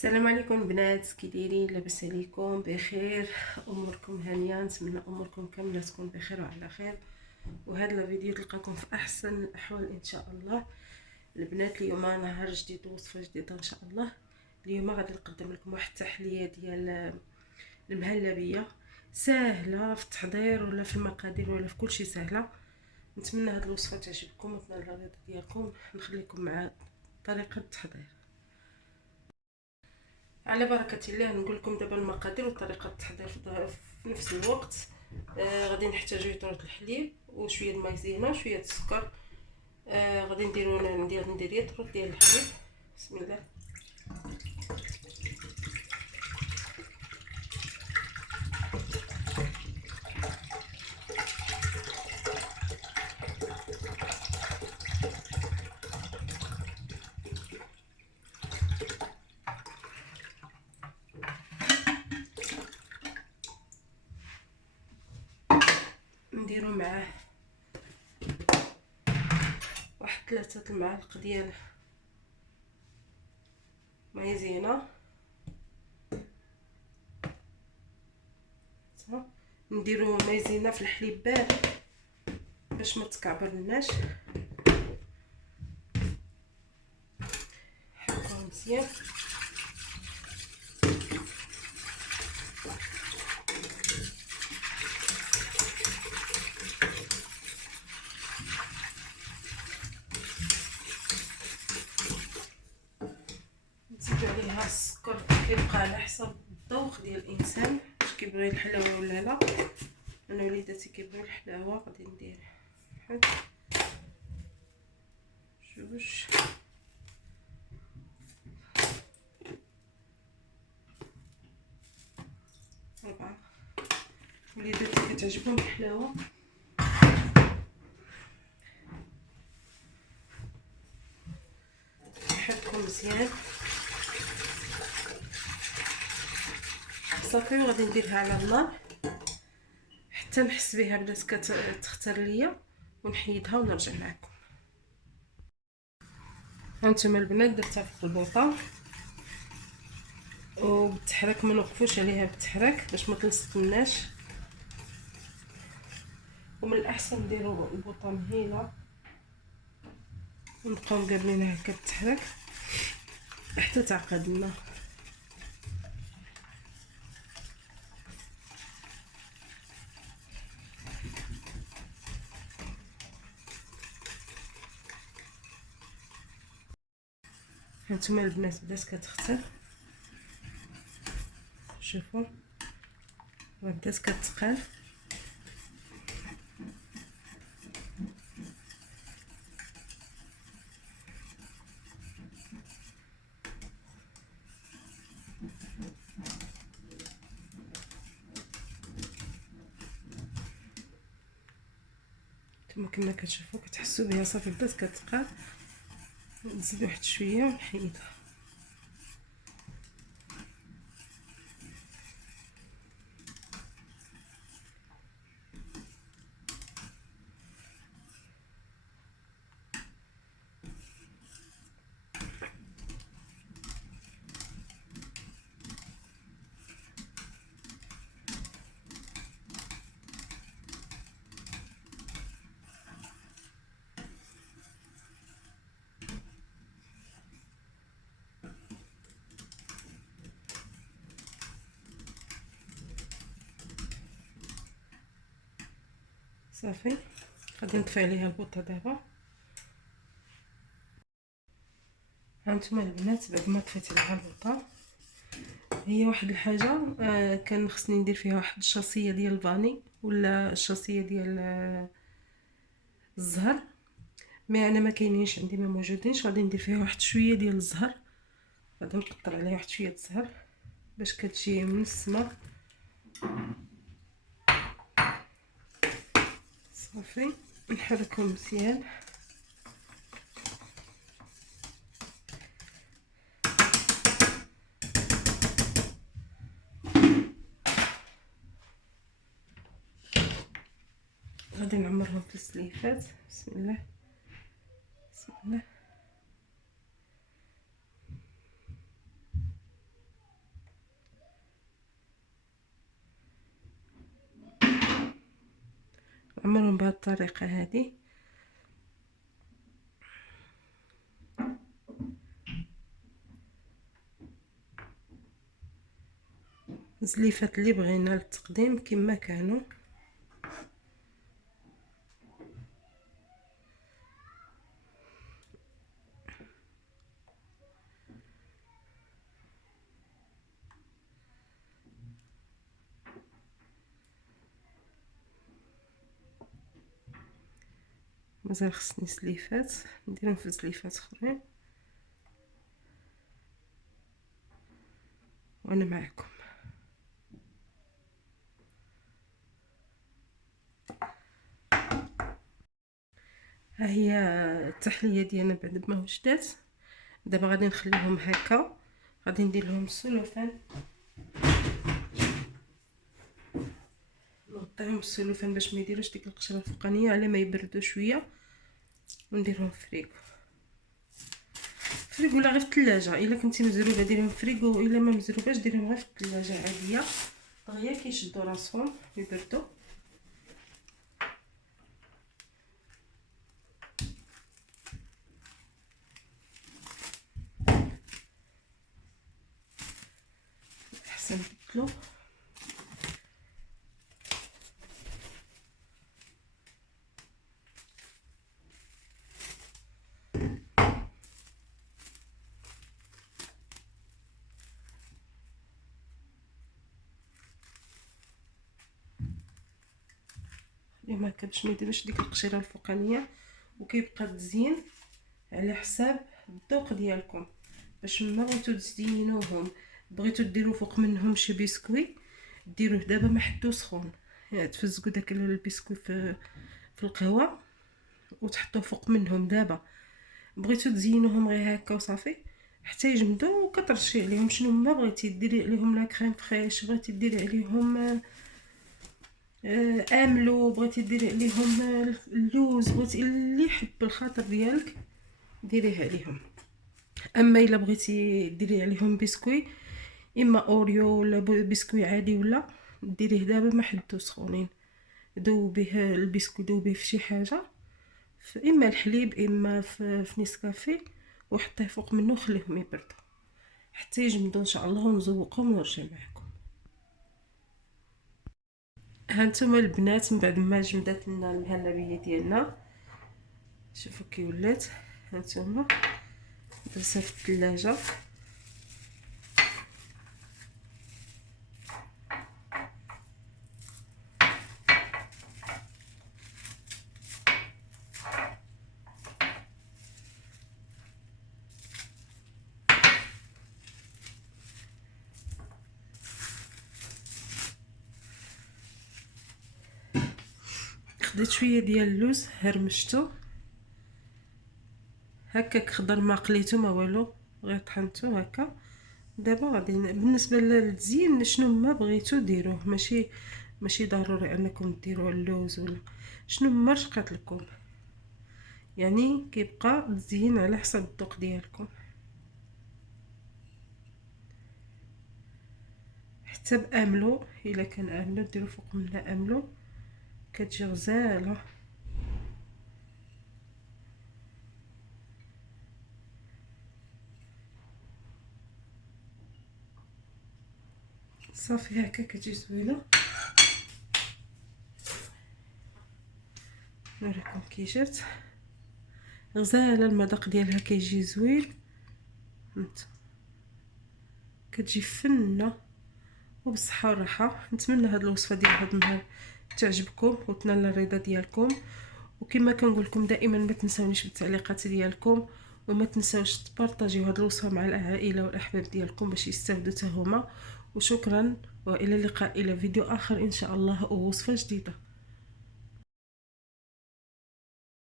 السلام عليكم بنات، كي دايرين؟ لاباس عليكم؟ بخير؟ اموركم هانيه؟ نتمنى اموركم كامله تكون بخير وعلى خير. وهذا الفيديو تلقاكم في احسن الاحوال ان شاء الله. البنات اليوم نهار جديد ووصفه جديده ان شاء الله. اليوم غادي نقدم لكم واحد التحليه ديال المهلبيه، سهله في التحضير ولا في المقادير ولا في كل شيء سهله. نتمنى هذه الوصفه تعجبكم وتنال الرضا ديالكم. نخليكم مع طريقه التحضير. على بركه الله نقول لكم دابا المقادير وطريقه التحضير في نفس الوقت. غادي نحتاجو يطرة الحليب وشويه المايزينا وشويه السكر. غادي ندير يطرة ديال الحليب. بسم الله. نديرو معاه واحد 3 المعالق ديال مايزينا. نديرو مايزينا في الحليب بارد باش ما تكعبرناش. حركوه مزيان. نزيدو عليها السكر، كيبقى على حسب الذوق ديال الانسان واش كيبغي الحلاوه ولا لا. انا وليداتي كيبغيو الحلاوه، غادي ندير واحد، جوج، 4. وليداتي كتعجبهم الحلاوه. نحركو مزيان صافي. وغادي نديرها على النار حتى نحس بها بدات كتختار ليا، ونحيدها ونرجع معكم. هانتوما البنات درتها في البوطه وبالتحرك، ما نوقفوش عليها بالتحرك باش ما تلصقناش. ومن الاحسن نديروا البوطه مهيله ونبقاو مقابلينها هكا بالتحرك حتى تعقد لنا. هانتوما البنات بدات كتختار، شوفوا بدات كتقال. نتوما كما كتشوفوا كتحسوا بها صافي بدات كتقال. نزيد واحد شويه ونحيدها. صافي غادي نطفي عليها البوطه دابا. هانتوما البنات بعد ما طفيت عليها البوطه، هي واحد الحاجه كان خصني ندير فيها واحد الشاصيه ديال الفاني ولا الشاصيه ديال الزهر، مي انا ما كاينينش عندي، ما موجودينش. غادي ندير فيها واحد شويه ديال الزهر، غادي نكثر عليها واحد شويه الزهر باش كتجي منسمه. صافي نحركهم مزيان. غادي نعمرهم في السليفات. بسم الله بسم الله. عمرهم بهذه الطريقه هذه. زليفات اللي بغينا للتقديم كما كانوا. مازال خصني زليفات نديرهم في زليفات اخرين وانا معكم. ها هي التحليه ديالنا بعد ما وجدات. دابا غادي نخليهم هكا، غادي ندير لهم السلوفان، نغطيهم بالسلوفان باش ما يديروش ديك القشره الفوقانيه على ما يبردوا شويه، ونديرهم في فريكو. فريكو ولا غير في الثلاجه، الا كنتي مزروبه ديرهم في فريكو، والا ما مزروباش ديرهم غير في الثلاجه عاديه دغيا كيشدوا راسهم يبردوا. احسن نبدلو. اليوم هكا باش ما يديروش ديك القشيره الفوقانيه، وكيبقى تزيين على حساب الذوق ديالكم. باش ما بغيتو تزينوهم، بغيتو ديروا فوق منهم شي بسكوي، ديروه دابا ما حدو سخون، يعني تفزقوا داك البسكوي في القهوه وتحطوه فوق منهم. دابا بغيتو تزينوهم غير هكا وصافي حتى يجمدوا، وكترشي عليهم شنو ما بغيتي ديري عليهم لا كريم فريش، بغيتي ديري عليهم املو، بغيتي ديري عليهم اللوز، بغيتي اللي يحب الخاطر ديالك ديريه عليهم. اما الا بغيتي ديري عليهم بسكوي، اما اوريو ولا بسكوي عادي، ولا ديريه دابا ما حدو سخونين، ذوبيه البسكوي، ذوبيه في شي حاجه، في اما الحليب اما في نسكافيه، وحطيه فوق منه وخليهم يبردوا حتى يجمدوا ان شاء الله، ونزوقهم ونرجع معكم. هانتوما البنات من بعد ما جمدات لنا المهلبيه ديالنا، شوفوا كي ولات. هانتوما درتها في الثلاجه. خديت شويه ديال اللوز هرمشتو هكاك خضر، ما قليتو ما والو، غير طحنتو هكا. دابا غادي بالنسبه للتزيين شنو ما بغيتو ديروه، ماشي ضروري انكم ديروا اللوز ولا شنو ما رشقات لكم، يعني كيبقى تزيين على حسب الذوق ديالكم. حتى باملو، الا كان املو ديروا فوق منها املو كتجي غزاله. صافي هكا كتجي زوينه. نوريكم كي جات غزاله، المذاق ديالها كيجي زوين، كتجي فنه وبالصحه والراحه. نتمنى هاد الوصفه ديال هاد النهار تعجبكم وتنال الرضا ديالكم، وكما كنقول لكم دائما ما تنساونيش بالتعليقات ديالكم، وما تنساوش تبارطاجيو هاد الوصفه مع العائله والاحباب ديالكم باش يستافدوا حتى هما. وشكرا، والى اللقاء الى فيديو اخر ان شاء الله ووصفه جديده.